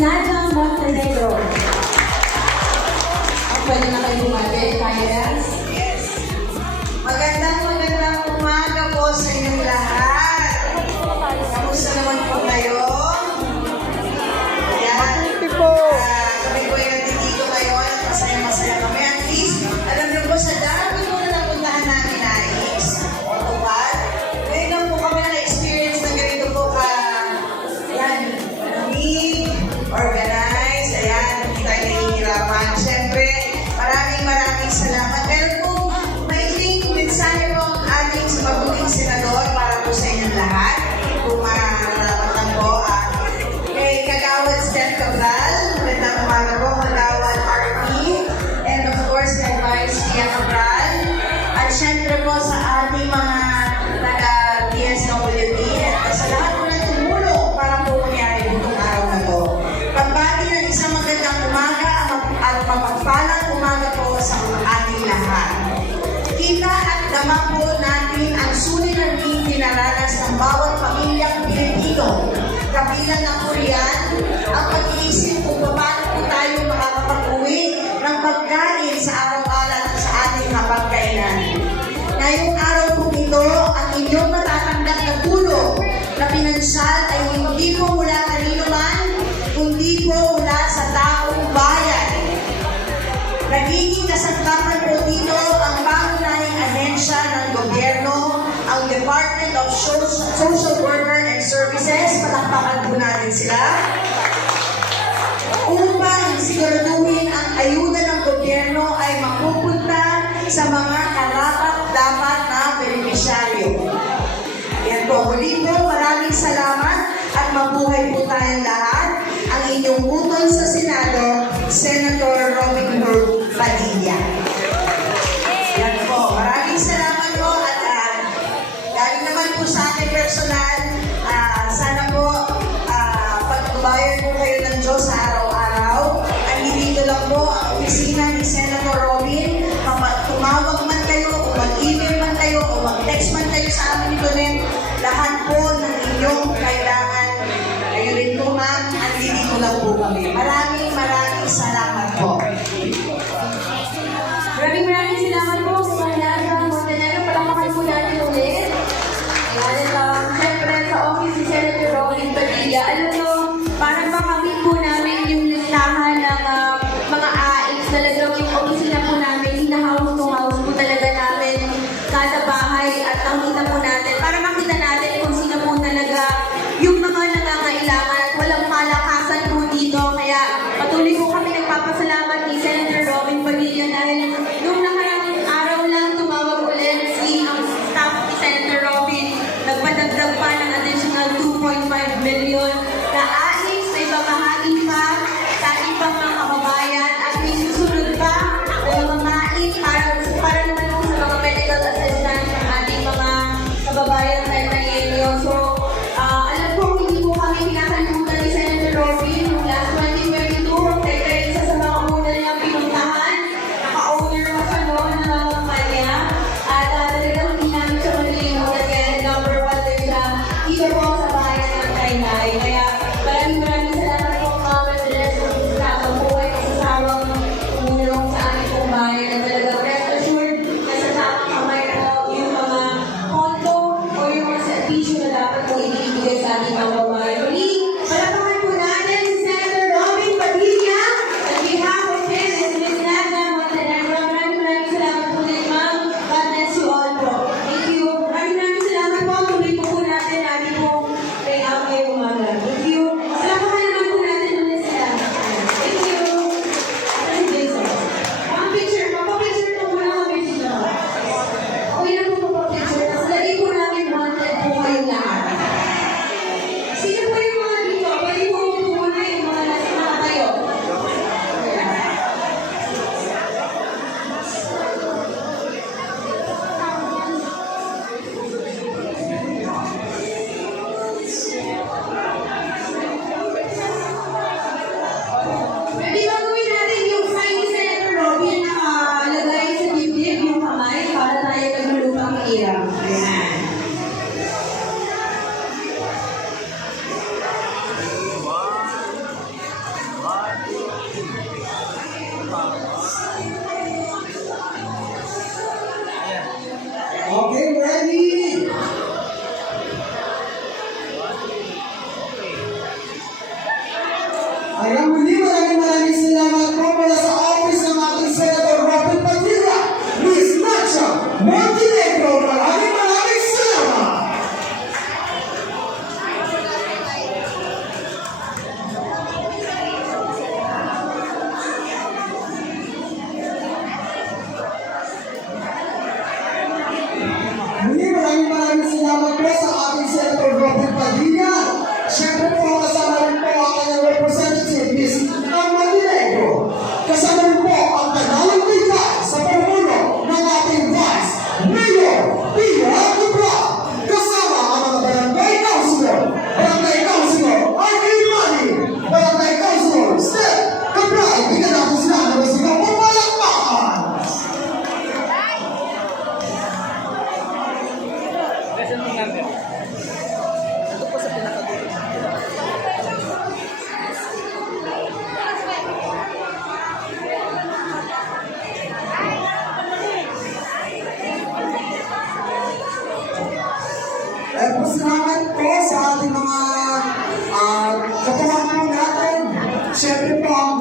Nadia Montenegro. Pwede na kayo bumati, kaya na? Yes. Magandang umaga po sa inyong lahat. Kamusta naman po kayo? Ayan. Kami po yung nandito ngayon at masaya-masaya kami. At least, alam niyo po sa dami po na napuntahan namin nais. Otopad. Ngayon lang po kami na-experience ng ganito po ayan, neat, organized, ayan, hindi tayo nahihirapan. Siyempre, maraming salamat. Meron pong maikling mensahe po ang ating mabuting senador para po sa inyong lahat. Kung mararapatan po kay Kagawad Steph Cabral, magandang umaga po, Kagawad RP, and of course, kay Vice Pia Cabral. At syempre po sa ating mga taga-DSWD at sa lahat po ng tumulong para po mangyari itong araw na to. Pagbati ng isang magandang umaga at mapagpalang umaga po sa ating lahat. Kita at dama po natin ang suliraning dinaranas ng bawat pamilyang Pilipino. Kabilang na po riyan ang pag-iisip kung paano po tayo makakapag-uwi ng pagkain sa araw-araw at sa ating hapagkainan. Ngayong araw po ito, ang inyong matatanggap na tulong na pinansyal ay hindi po mula kanino man, kundi po mula sa taong bayan. Nagiging kasangkapan po dito ang pangunahing ahensya ng gobyerno, ang Department of Social Worker and Services, palakpakan po natin sila, upang siguraduhin ang ayuda ng gobyerno ay mapupunta sa mga karapat-dapat na benepisyaryo. Yan po, muli po, maraming salamat at mabuhay po tayong lahat. Ang inyong utol sa Senado, Senator Robin Hood Padilla. Yan po, maraming salamat po at galing naman po sa akin personal, sana po pagbabayan po kayo ng Diyos sa araw-araw. Andito lang po ang opisina ni Senator Robin. Tumawag man kayo, o mag-email man kayo, o mag-text man kayo sa amin ito din. Lahat po ng inyong kailangan. Kayo rin po ma'am, andito lang po kami. Maraming salamat po. Maraming salamat po sa Nadia Montenegro. Palakpakan po natin ulit. Ayan, siyempre sa office si Senator Robin Padilla. Ano to, parang makamit po namin yung listahan ng mga AIs. Talagang yung opisina po namin, hina-house to house po talaga namin kada bahay at nakita po natin para makita natin kung sino po talaga yung mga nangangailangan at walang malakasan po dito. Kaya patuloy po kami Kaya muli maraming salamat po mula sa office ng ating Senator Robert Padilla, Miss Nacha Montenegro. Maraming salamat! Muli maraming salamat po sa ating Senator Robert Padilla. Siyempre po, kasama rin po ang kanyang representative, Miss Montenegro. Kasama rin po ang Tagalog Bigay sa pamumuno ng ating Vice Mayor Pia Dubra. Kasama ang mga barangay councilor, Arvin, barangay councilor, Steph Cabral. Bigyan natin sila ng masigang pagpalakpakan. Salamat po sa ating mga katuwang po natin. Siyempre po ang